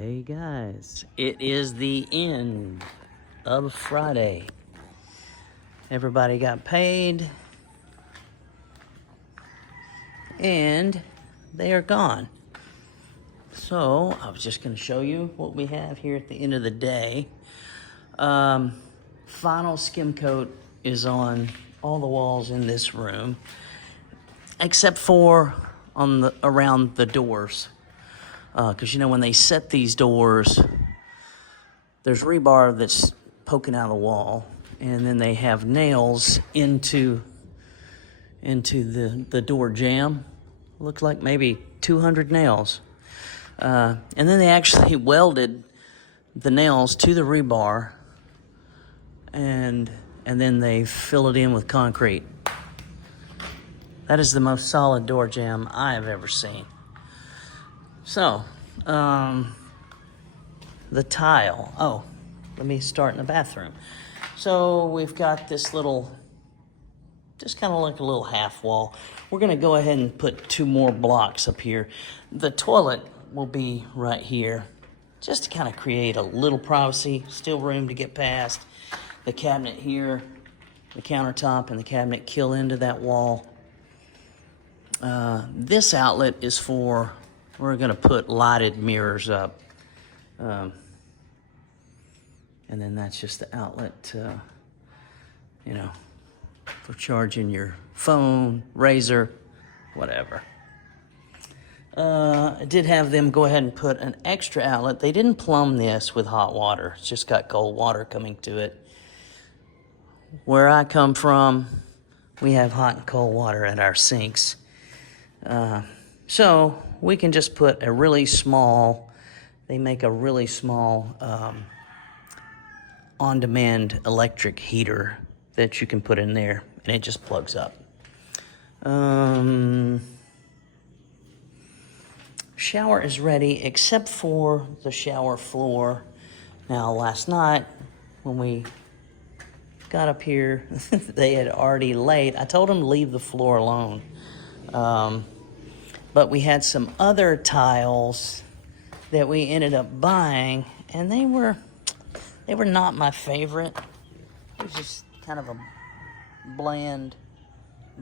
Hey guys, it is the end of Friday. Everybody got paid and they are gone. So I was just going to show you what we have here at the end of the day. Final skim coat is on all the walls in this room, except for on around the doors. Because when they set these doors, there's rebar that's poking out of the wall, and then they have nails into the door jamb. Looks like maybe 200 nails. And then they actually welded the nails to the rebar, and then they fill it in with concrete. That is the most solid door jamb I have ever seen. So, the tile. Oh, let me start in the bathroom. So we've got this little, just kind of like a little half wall. We're going to go ahead and put 2 more blocks up here. The toilet will be right here, just to kind of create a little privacy, still room to get past. The cabinet here, the countertop and the cabinet kill into that wall. This outlet is for, we're going to put lighted mirrors up. And then that's just the outlet, for charging your phone, razor, whatever. I did have them go ahead and put an extra outlet. They didn't plumb this with hot water. It's just got cold water coming to it. Where I come from, we have hot and cold water at our sinks. So we can just put a really small, they make a really small on-demand electric heater that you can put in there, and it just plugs up. Shower is ready, except for the shower floor. Now, last night, when we got up here, they had already laid. I told them to leave the floor alone. But we had some other tiles that we ended up buying, and they were not my favorite. It was just kind of a bland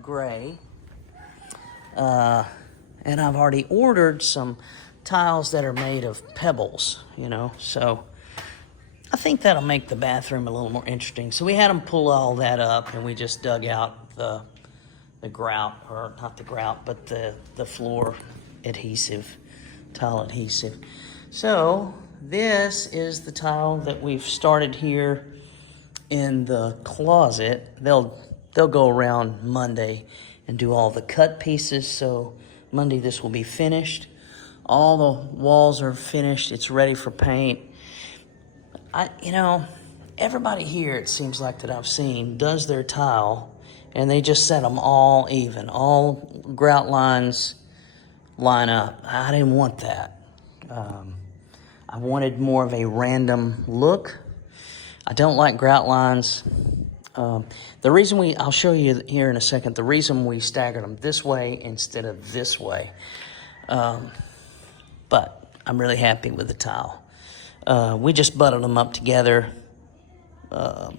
gray. And I've already ordered some tiles that are made of pebbles, so I think that'll make the bathroom a little more interesting. So we had them pull all that up, and we just dug out the grout, or not the grout, but the floor adhesive, tile adhesive. So this is the tile that we've started here in the closet. They'll go around Monday and do all the cut pieces. So Monday this will be finished. All the walls are finished. It's ready for paint. Everybody here, it seems like that I've seen, does their tile, and they just set them all even. All grout lines line up. I didn't want that. I wanted more of a random look. I don't like grout lines. The reason I'll show you here in a second, the reason we staggered them this way instead of this way. But I'm really happy with the tile. We just butted them up together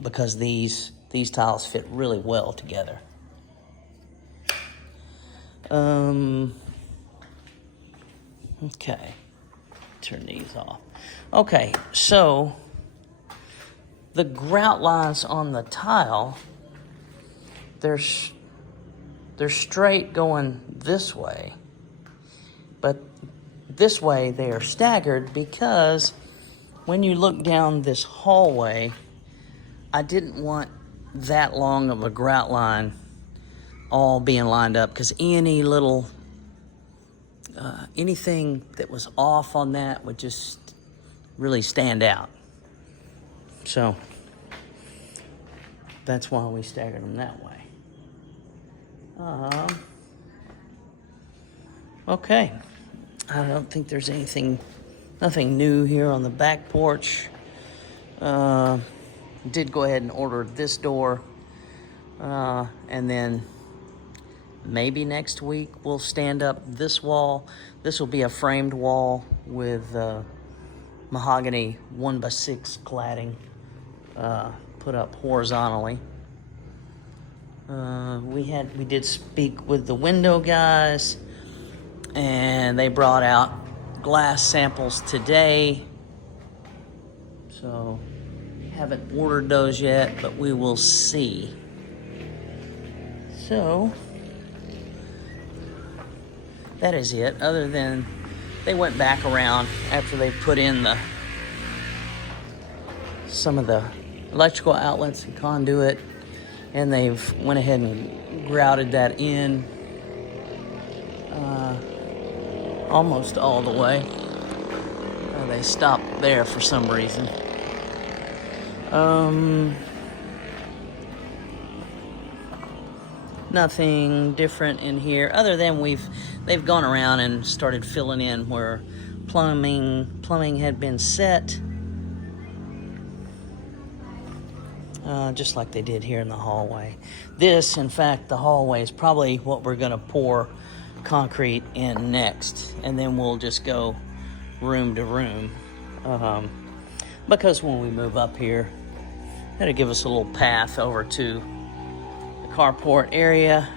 because these tiles fit really well together. Okay, turn these off. Okay, so the grout lines on the tile, they're straight going this way, but this way they are staggered because when you look down this hallway, I didn't want that long of a grout line all being lined up, because any little anything that was off on that would just really stand out. So that's why we staggered them that way. Okay, I don't think there's nothing new here on the back porch. Did go ahead and order this door, and then maybe next week we'll stand up this wall. This will be a framed wall with mahogany 1x6 cladding put up horizontally. We did speak with the window guys, and they brought out glass samples today. So haven't ordered those yet, but we will see. So that is it. Other than they went back around after they put in some of the electrical outlets and conduit, and they've went ahead and grouted that in almost all the way. They stopped there for some reason. Nothing different in here other than they've gone around and started filling in where plumbing had been set, just like they did here in the hallway. This, in fact, the hallway is probably what we're going to pour concrete in next, and then we'll just go room to room, because when we move up here, it'll give us a little path over to the carport area.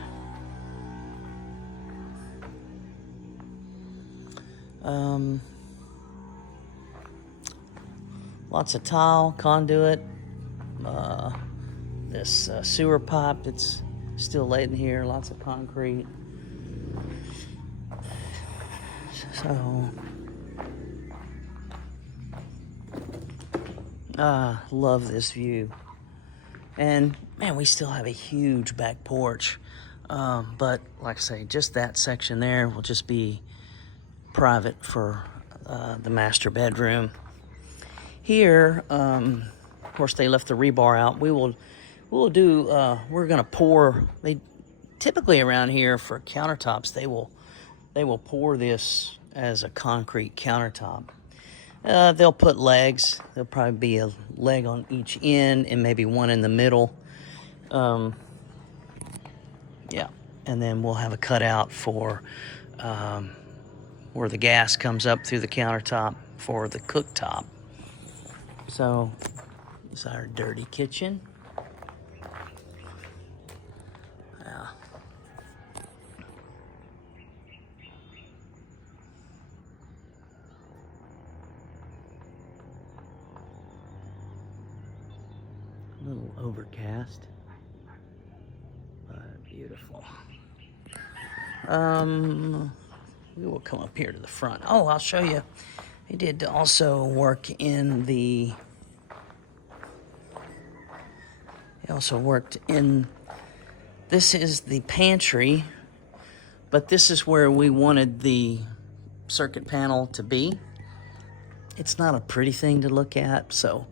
Lots of tile, conduit, this sewer pipe that's still laid in here, lots of concrete. So, love this view. And man, we still have a huge back porch. But like I say, just that section there will just be private for the master bedroom. Here, of course, they left the rebar out. We're gonna pour. They typically around here for countertops, they will pour this as a concrete countertop. They'll put legs. There'll probably be a leg on each end and maybe one in the middle. Yeah, and then we'll have a cutout for where the gas comes up through the countertop for the cooktop. So, this is our dirty kitchen. Yeah. A little overcast, but beautiful. We will come up here to the front. Oh, I'll show you. He did also work in the. He also worked in. This is the pantry, but this is where we wanted the circuit panel to be. It's not a pretty thing to look at, so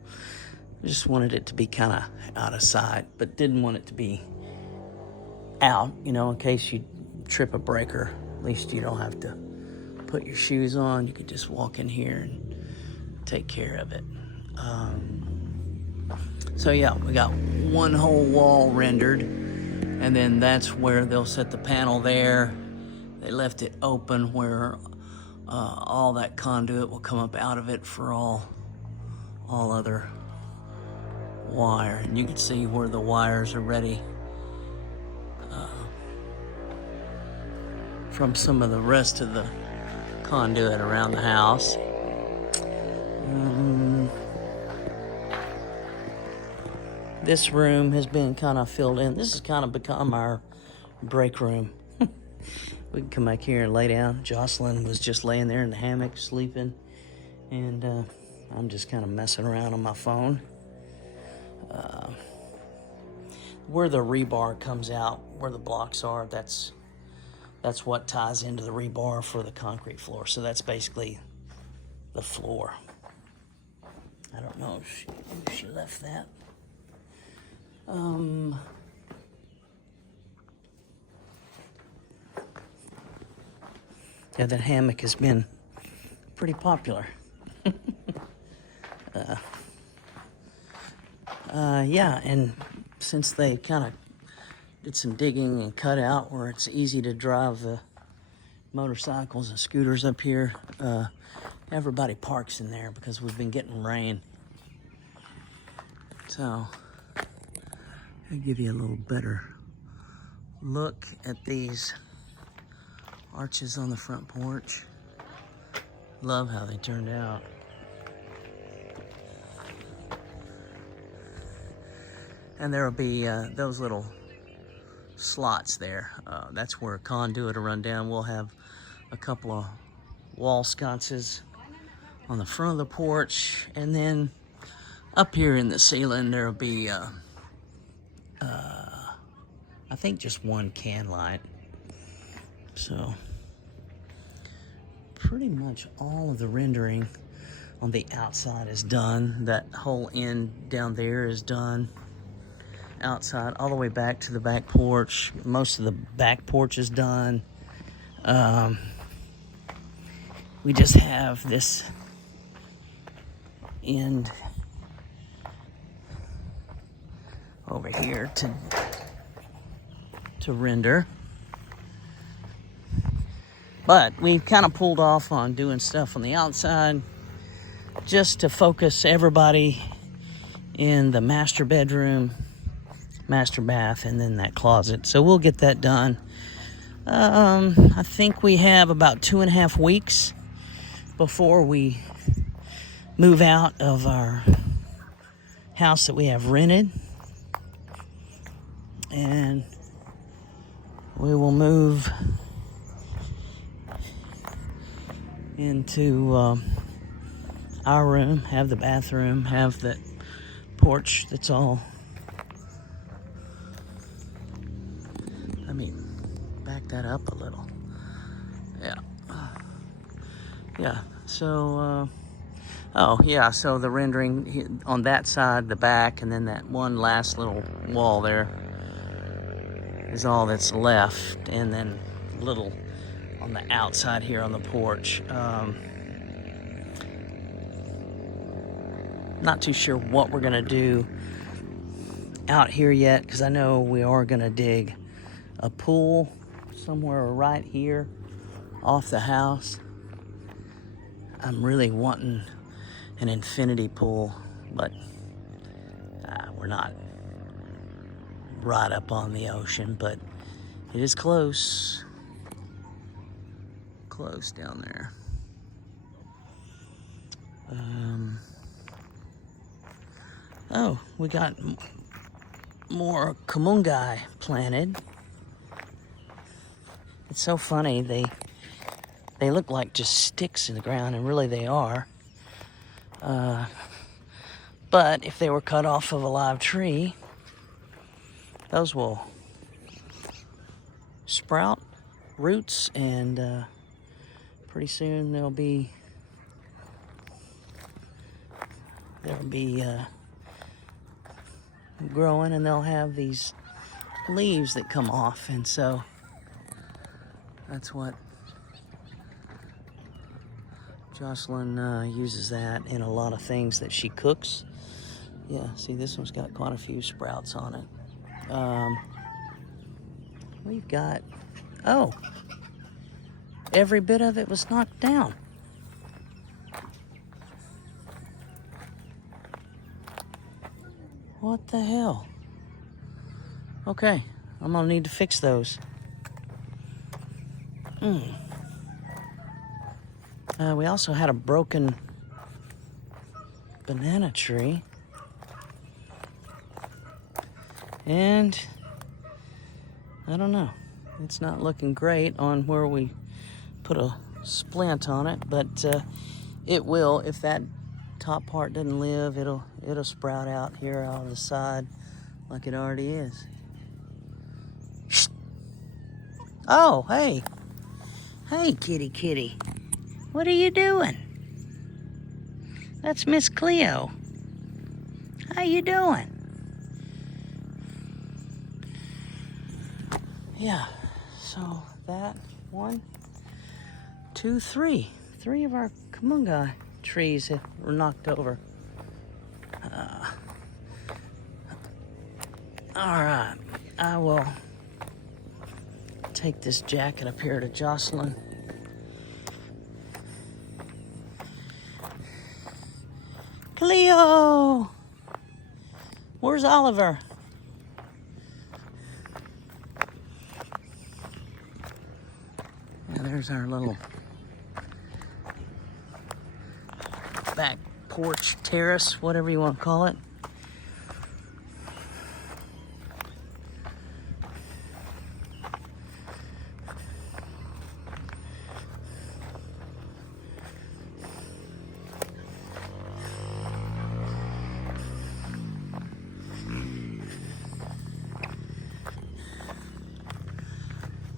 I just wanted it to be kind of out of sight, but didn't want it to be out, in case you trip a breaker. At least you don't have to put your shoes on. You could just walk in here and take care of it. So yeah, we got one whole wall rendered, and then that's where they'll set the panel there. They left it open where all that conduit will come up out of it for all other wire. And you can see where the wires are ready from some of the rest of the conduit around the house. This room has been kind of filled in. This has kind of become our break room. We can come back here and lay down. Jocelyn was just laying there in the hammock sleeping, and I'm just kind of messing around on my phone. Where the rebar comes out, where the blocks are, that's what ties into the rebar for the concrete floor. So that's basically the floor. I don't know if she left that. Yeah, that hammock has been pretty popular. Yeah, and since they kind of did some digging and cut out where it's easy to drive the motorcycles and scooters up here, everybody parks in there because we've been getting rain. So I'll give you a little better look at these arches on the front porch. Love how they turned out. And there'll be those little slots there. That's where conduit will run down. We'll have a couple of wall sconces on the front of the porch, and then up here in the ceiling there'll be I think just one can light. So pretty much all of the rendering on the outside is done. That whole end down there is done. Outside all the way back to the back porch. Most of the back porch is done. We just have this end over here to render. But we've kind of pulled off on doing stuff on the outside just to focus everybody in the master bedroom, master bath, and then that closet. So we'll get that done. I think we have about 2.5 weeks before we move out of our house that we have rented. And we will move into our room, have the bathroom, have the porch that's all. Let me back that up a little. Yeah, so so the rendering on that side, the back, and then that one last little wall there is all that's left, and then little on the outside here on the porch. Not too sure what we're gonna do out here yet, because I know we are gonna dig a pool somewhere right here off the house. I'm really wanting an infinity pool, but we're not right up on the ocean, but it is close down there. We got more kamungai planted. It's so funny, they look like just sticks in the ground, and really they are. But if they were cut off of a live tree, those will sprout roots, and pretty soon they'll be growing, and they'll have these leaves that come off, and so that's what Jocelyn uses that in a lot of things that she cooks. Yeah, see, this one's got quite a few sprouts on it. We've got, every bit of it was knocked down. What the hell? Okay, I'm gonna need to fix those. We also had a broken banana tree. And I don't know. It's not looking great on where we put a splint on it, but it will. If that top part doesn't live, it'll sprout out here out of the side like it already is. Oh, hey. Hey, kitty. What are you doing? That's Miss Cleo. How you doing? Yeah, so that 1, 2, 3. 3 of our kamungai trees were knocked over. All right, I will take this jacket up here to Jocelyn Cleo! Where's Oliver? Yeah, there's our little back porch, terrace, whatever you want to call it.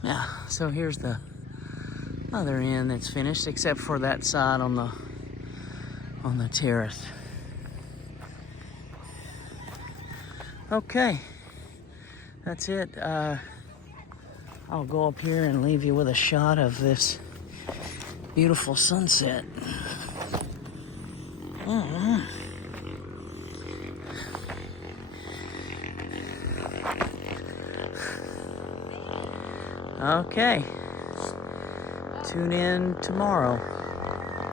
Yeah, so here's the other end that's finished, except for that side on the terrace. Okay, that's it. I'll go up here and leave you with a shot of this beautiful sunset. Okay. Tune in tomorrow.